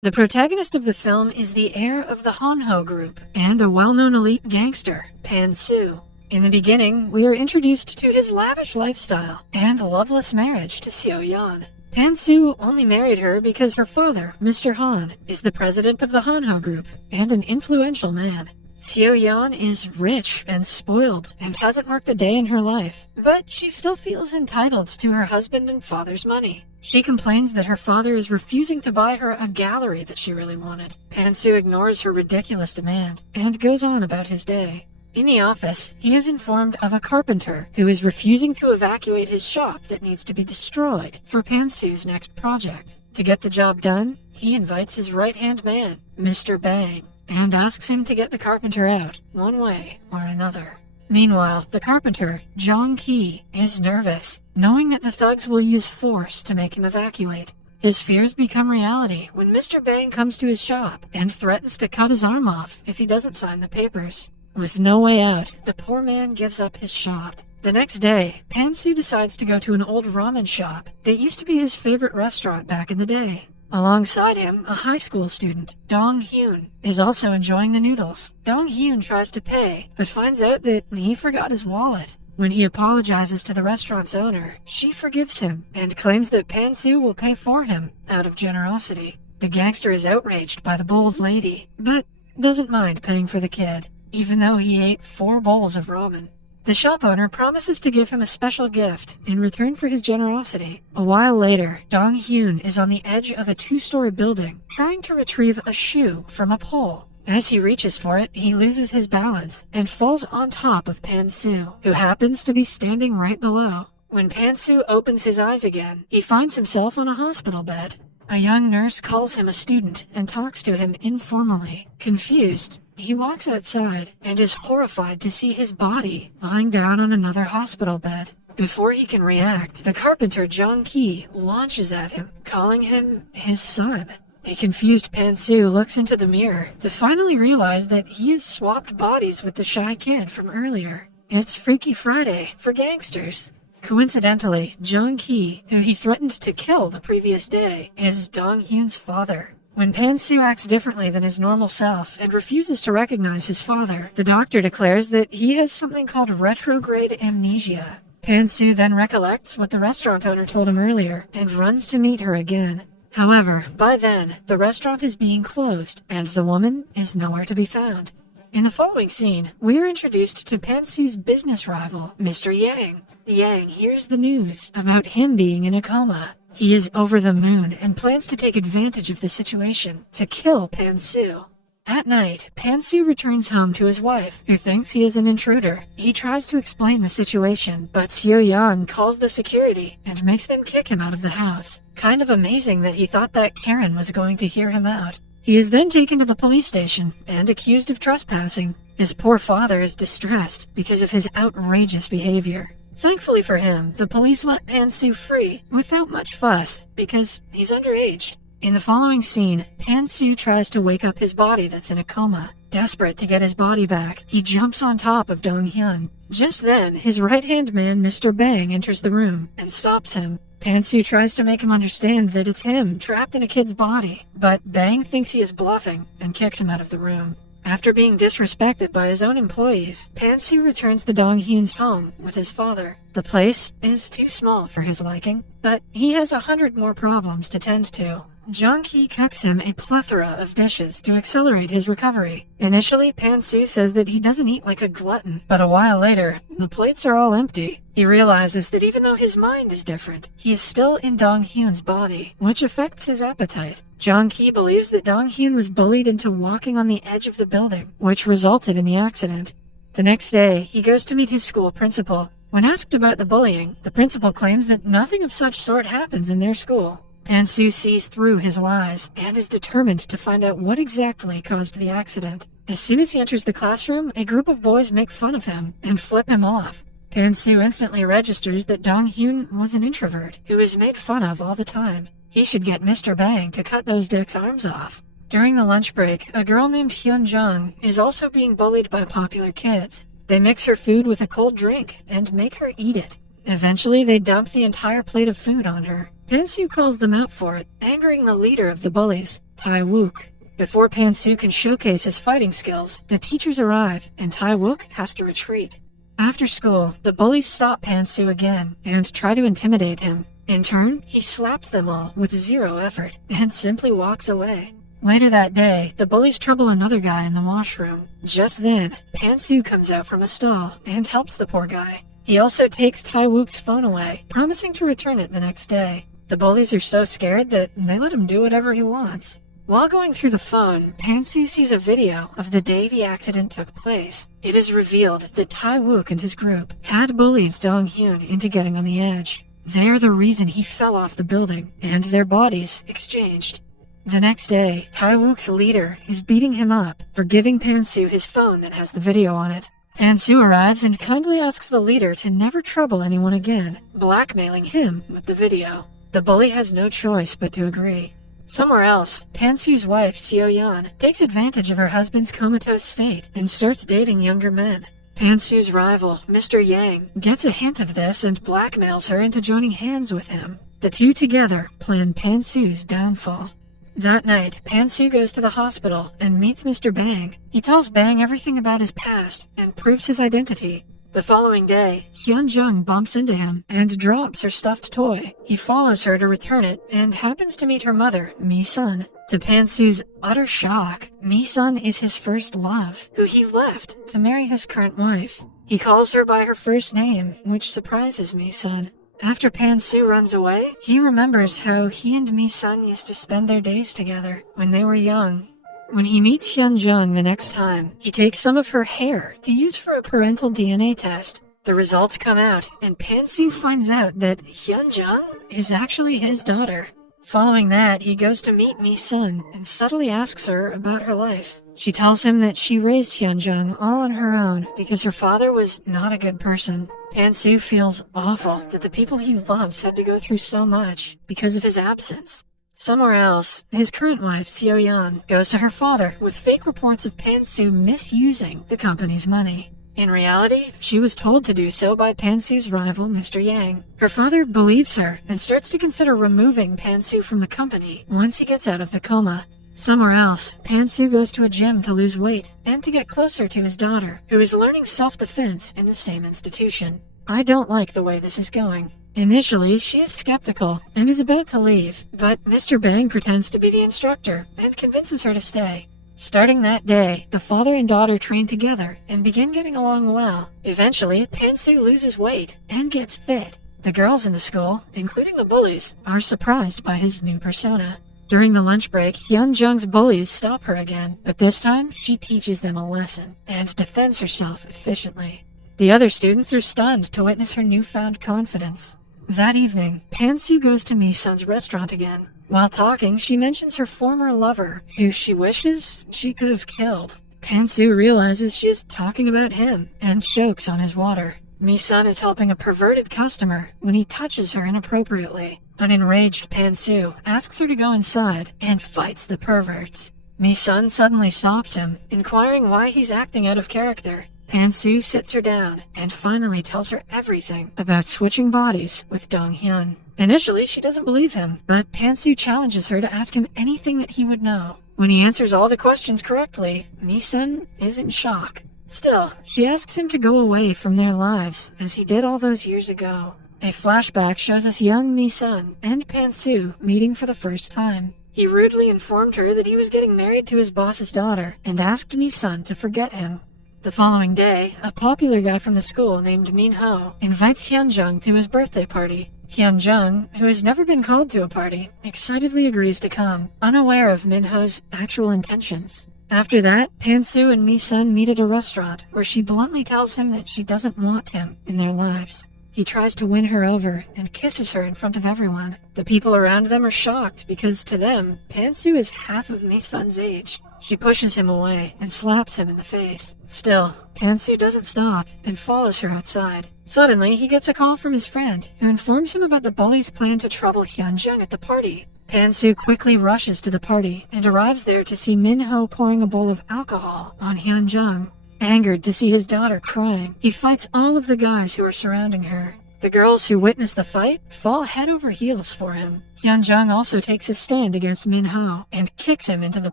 The protagonist of the film is the heir of the Honho group and a well-known elite gangster, Pan-soo. In the beginning, we are introduced to his lavish lifestyle and loveless marriage to Seo-yeon. Pan-soo only married her because her father, Mr. Han, is the president of the Honho group and an influential man. Seo-yeon is rich and spoiled and hasn't worked a day in her life, but she still feels entitled to her husband and father's money. She complains that her father is refusing to buy her a gallery that she really wanted. Pan-soo ignores her ridiculous demand and goes on about his day. In the office, he is informed of a carpenter who is refusing to evacuate his shop that needs to be destroyed for Pan-soo's next project. To get the job done, he invites his right-hand man, Mr. Bang, and asks him to get the carpenter out, one way or another. Meanwhile, the carpenter, Jong Ki, is nervous, knowing that the thugs will use force to make him evacuate. His fears become reality when Mr. Bang comes to his shop and threatens to cut his arm off if he doesn't sign the papers. With no way out, the poor man gives up his shop. The next day, Pan-soo decides to go to an old ramen shop that used to be his favorite restaurant back in the day. Alongside him, a high school student, Dong-hyun, is also enjoying the noodles. Dong-hyun tries to pay, but finds out that he forgot his wallet. When he apologizes to the restaurant's owner, she forgives him and claims that Pan-soo will pay for him out of generosity. The gangster is outraged by the bold lady, but doesn't mind paying for the kid, even though he ate 4 bowls of ramen. The shop owner promises to give him a special gift in return for his generosity. A while later, Dong-hyun is on the edge of a 2-story building, trying to retrieve a shoe from a pole. As he reaches for it, he loses his balance and falls on top of Pan-soo, who happens to be standing right below. When Pan-soo opens his eyes again, he finds himself on a hospital bed. A young nurse calls him a student and talks to him informally. Confused, he walks outside and is horrified to see his body lying down on another hospital bed. Before he can react, the carpenter Jong Ki launches at him, calling him his son. A confused Pan-soo looks into the mirror to finally realize that he has swapped bodies with the shy kid from earlier. It's Freaky Friday for gangsters. Coincidentally, Jong Ki, who he threatened to kill the previous day, is Dong-hyun's father. When Pan-soo acts differently than his normal self and refuses to recognize his father, the doctor declares that he has something called retrograde amnesia. Pan-soo then recollects what the restaurant owner told him earlier and runs to meet her again. However, by then, the restaurant is being closed and the woman is nowhere to be found. In the following scene, we are introduced to Pan-soo's business rival, Mr. Yang. Yang hears the news about him being in a coma. He is over the moon and plans to take advantage of the situation to kill Pan-soo. At night, Pan-soo returns home to his wife, who thinks he is an intruder. He tries to explain the situation, but Seo-yeon calls the security and makes them kick him out of the house. Kind of amazing that he thought that Karen was going to hear him out. He is then taken to the police station and accused of trespassing. His poor father is distressed because of his outrageous behavior. Thankfully for him, the police let Pan-soo free without much fuss because he's underage. In the following scene, Pan-soo tries to wake up his body that's in a coma. Desperate to get his body back, he jumps on top of Dong-hyun. Just then, his right-hand man, Mr. Bang, enters the room and stops him. Pan-soo tries to make him understand that it's him trapped in a kid's body, but Bang thinks he is bluffing and kicks him out of the room. After being disrespected by his own employees, Pan-soo returns to Dong-hyun's home with his father. The place is too small for his liking, but he has 100 more problems to tend to. Jong Ki cooks him a plethora of dishes to accelerate his recovery. Initially, Pan-soo says that he doesn't eat like a glutton, but a while later, the plates are all empty. He realizes that even though his mind is different, he is still in Dong-hyun's body, which affects his appetite. Jong Ki believes that Dong-hyun was bullied into walking on the edge of the building, which resulted in the accident. The next day, he goes to meet his school principal. When asked about the bullying, the principal claims that nothing of such sort happens in their school. Pan-soo sees through his lies and is determined to find out what exactly caused the accident. As soon as he enters the classroom, a group of boys make fun of him and flip him off. Pan-soo instantly registers that Dong-hyun was an introvert who is made fun of all the time. He should get Mr. Bang to cut those dicks' arms off. During the lunch break, a girl named Hyun-jung is also being bullied by popular kids. They mix her food with a cold drink and make her eat it. Eventually, they dump the entire plate of food on her. Pan-soo calls them out for it, angering the leader of the bullies, Tae-wook. Before Pan-soo can showcase his fighting skills, the teachers arrive, and Tae-wook has to retreat. After school, the bullies stop Pan-soo again and try to intimidate him. In turn, he slaps them all with zero effort and simply walks away. Later that day, the bullies trouble another guy in the washroom. Just then, Pan-soo comes out from a stall and helps the poor guy. He also takes Tae-wook's phone away, promising to return it the next day. The bullies are so scared that they let him do whatever he wants. While going through the phone, Pan-soo sees a video of the day the accident took place. It is revealed that Tae-wook and his group had bullied Dong-hyun into getting on the edge. They're the reason he fell off the building, and their bodies exchanged. The next day, Tae-wook's leader is beating him up for giving Pan-soo his phone that has the video on it. Pan-soo arrives and kindly asks the leader to never trouble anyone again, blackmailing him with the video. The bully has no choice but to agree. Somewhere else, Pan-soo's wife, Seo-yeon, takes advantage of her husband's comatose state and starts dating younger men. Pan-soo's rival, Mr. Yang, gets a hint of this and blackmails her into joining hands with him. The two together plan Pan-soo's downfall. That night, Pan-soo goes to the hospital and meets Mr. Bang. He tells Bang everything about his past and proves his identity. The following day, Hyun-jung bumps into him and drops her stuffed toy. He follows her to return it and happens to meet her mother, Mi-sun. To Pan-soo's utter shock, Mi-sun is his first love, who he left to marry his current wife. He calls her by her first name, which surprises Mi-sun. After Pan-soo runs away, he remembers how he and Mi-sun used to spend their days together when they were young. When he meets Hyun-jung the next time, he takes some of her hair to use for a parental DNA test. The results come out, and Pan-soo finds out that Hyun-jung is actually his daughter. Following that, he goes to meet Mi-sun and subtly asks her about her life. She tells him that she raised Hyun-jung all on her own because her father was not a good person. Pan-soo feels awful that the people he loves had to go through so much because of his absence. Somewhere else, his current wife, Seo-yeon, goes to her father with fake reports of Pan-soo misusing the company's money. In reality, she was told to do so by Pan-soo's rival, Mr. Yang. Her father believes her and starts to consider removing Pan-soo from the company once he gets out of the coma. Somewhere else, Pan-soo goes to a gym to lose weight and to get closer to his daughter, who is learning self-defense in the same institution. I don't like the way this is going. Initially, she is skeptical and is about to leave, but Mr. Bang pretends to be the instructor and convinces her to stay. Starting that day, the father and daughter train together and begin getting along well. Eventually, Pan-soo loses weight and gets fit. The girls in the school, including the bullies, are surprised by his new persona. During the lunch break, Hyun-jung's bullies stop her again, but this time, she teaches them a lesson and defends herself efficiently. The other students are stunned to witness her newfound confidence. That evening, Pan-soo goes to Mi-sun's restaurant again. While talking, she mentions her former lover, who she wishes she could have killed. Pan-soo realizes she is talking about him and chokes on his water. Mi-sun is helping a perverted customer when he touches her inappropriately. An enraged Pan-soo asks her to go inside and fights the perverts. Mi-sun suddenly stops him, inquiring why he's acting out of character. Pan-soo sits her down and finally tells her everything about switching bodies with Dong-hyun. Initially, she doesn't believe him, but Pan-soo challenges her to ask him anything that he would know. When he answers all the questions correctly, Mi-sun is in shock. Still, she asks him to go away from their lives, as he did all those years ago. A flashback shows us young Mi-sun and Pan-soo meeting for the first time. He rudely informed her that he was getting married to his boss's daughter and asked Mi-sun to forget him. The following day, a popular guy from the school named Min-ho invites Hyun-jung to his birthday party. Hyun-jung, who has never been called to a party, excitedly agrees to come, unaware of Min-ho's actual intentions. After that, Pan-soo and Mi-sun meet at a restaurant where she bluntly tells him that she doesn't want him in their lives. He tries to win her over and kisses her in front of everyone. The people around them are shocked because, to them, Pan-soo is half of Mi-sun's age. She pushes him away and slaps him in the face. Still, Pan-soo doesn't stop and follows her outside. Suddenly, he gets a call from his friend, who informs him about the bullies' plan to trouble Hyun-jung at the party. Pan-soo quickly rushes to the party and arrives there to see Min-ho pouring a bowl of alcohol on Hyun-jung. Angered to see his daughter crying, he fights all of the guys who are surrounding her. The girls who witness the fight fall head over heels for him. Hyun-jung also takes a stand against Min-ho and kicks him into the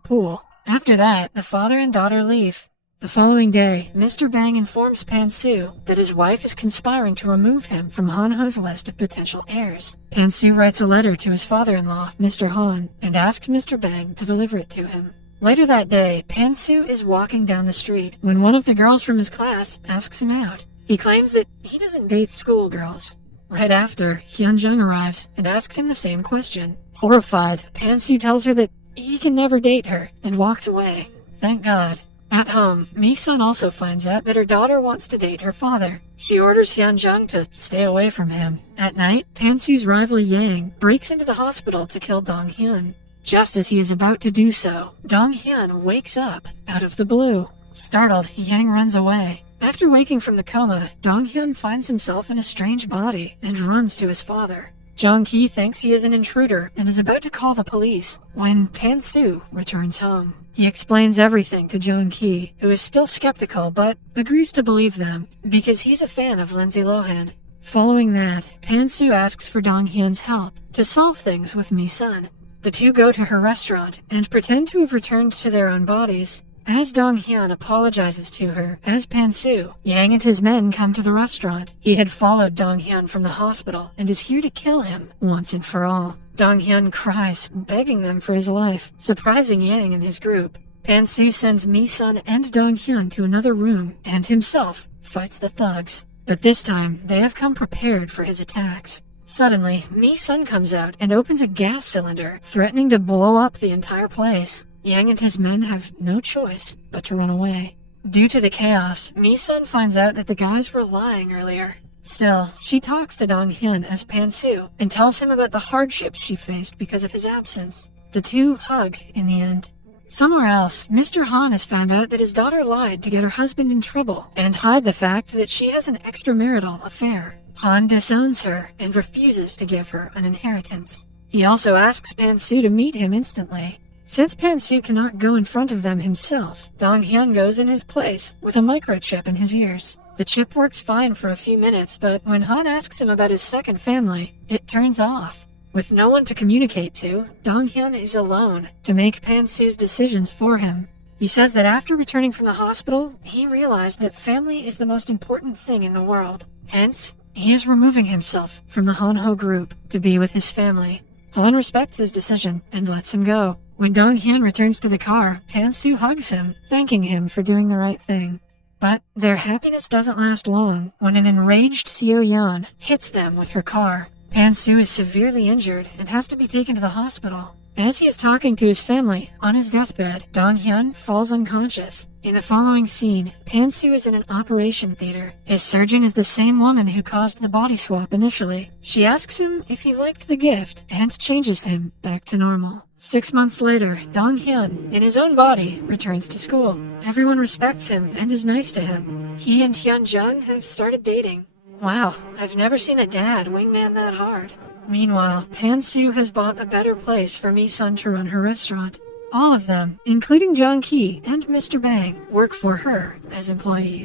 pool. After that, the father and daughter leave. The following day, Mr. Bang informs Pan-soo that his wife is conspiring to remove him from Han-ho's list of potential heirs. Pan-soo writes a letter to his father-in-law, Mr. Han, and asks Mr. Bang to deliver it to him. Later that day, Pan-soo is walking down the street when one of the girls from his class asks him out. He claims that he doesn't date schoolgirls. Right after, Hyun-jung arrives and asks him the same question. Horrified, Pan-soo tells her that he can never date her and walks away. Thank God. At home, Mi-sun also finds out that her daughter wants to date her father. She orders Hyun-jung to stay away from him. At night, Pan-soo's rival Yang breaks into the hospital to kill Dong-hyun. Just as he is about to do so, Dong-hyun wakes up out of the blue. Startled, Yang runs away. After waking from the coma, Dong-hyun finds himself in a strange body and runs to his father. Jong-ki thinks he is an intruder and is about to call the police when Pan-soo returns home. He explains everything to Jong-ki, who is still skeptical but agrees to believe them because he's a fan of Lindsay Lohan. Following that, Pan-soo asks for Dong-hyun's help to solve things with Mi-sun. The two go to her restaurant and pretend to have returned to their own bodies. As Dong-hyun apologizes to her as Pan-soo, Yang and his men come to the restaurant. He had followed Dong-hyun from the hospital and is here to kill him once and for all. Dong-hyun cries, begging them for his life, surprising Yang and his group. Pan-soo sends Mi-sun and Dong-hyun to another room and himself fights the thugs. But this time, they have come prepared for his attacks. Suddenly, Mi-sun comes out and opens a gas cylinder, threatening to blow up the entire place. Yang and his men have no choice but to run away. Due to the chaos, Mi-sun finds out that the guys were lying earlier. Still, she talks to Dong-hyun as Pan-soo and tells him about the hardships she faced because of his absence. The two hug in the end. Somewhere else, Mr. Han has found out that his daughter lied to get her husband in trouble and hide the fact that she has an extramarital affair. Han disowns her and refuses to give her an inheritance. He also asks Pan-soo to meet him instantly. Since Pan-soo cannot go in front of them himself, Dong-hyun goes in his place with a microchip in his ears. The chip works fine for a few minutes, but when Han asks him about his second family, it turns off. With no one to communicate to, Dong-hyun is alone to make Pan-soo's decisions for him. He says that after returning from the hospital, he realized that family is the most important thing in the world. Hence, he is removing himself from the Han-ho group to be with his family. Han respects his decision and lets him go. When Dong-hyun returns to the car, Pan-soo hugs him, thanking him for doing the right thing. But their happiness doesn't last long when an enraged Seo-yeon hits them with her car. Pan-soo is severely injured and has to be taken to the hospital. As he is talking to his family on his deathbed, Dong-hyun falls unconscious. In the following scene, Pan-soo is in an operation theater. His surgeon is the same woman who caused the body swap initially. She asks him if he liked the gift and changes him back to normal. 6 months later, Dong-hyun, in his own body, returns to school. Everyone respects him and is nice to him. He and Hyun-jung have started dating. Wow, I've never seen a dad wingman that hard. Meanwhile, Pan-soo has bought a better place for Mi-sun to run her restaurant. All of them, including Jong-ki and Mr. Bang, work for her as employees.